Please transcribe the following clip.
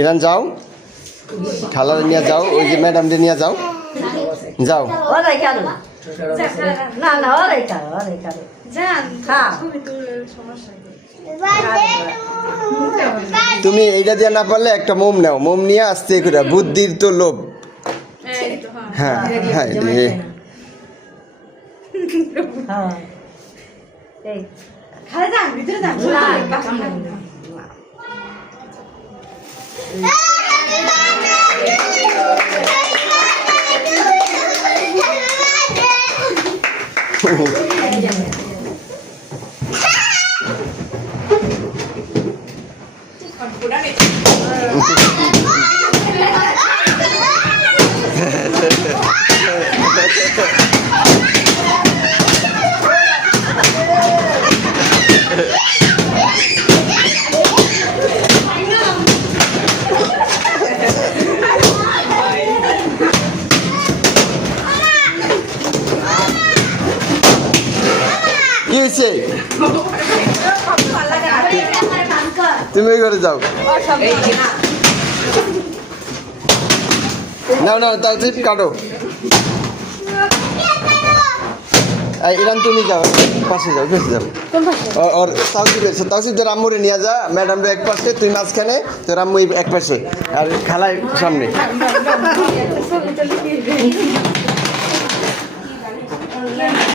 Iran যাও, খালা নিয়ে যাও, ওই যে ম্যাডাম নিয়ে যাও, যাও। তুমি এইটা দিয়ে না পারলে একটা মোম নাও, মোম নিয়ে আসতে করে, বুদ্ধির তো লোভ। হ্যাঁ হ্যাঁ কি হয়েছে? তুমি ওই ঘরে যাও। না না, তার চিপ কাটো। ইরান তুমি যাও, পাশে যাও, পাশে যাও। ওর তাওসিফের আম্মুরে নিয়ে যা, ম্যাডাম এক পাশে, তুই মাঝখানে, তোর আম্মু এক পাশে, আর খালাই সামনে।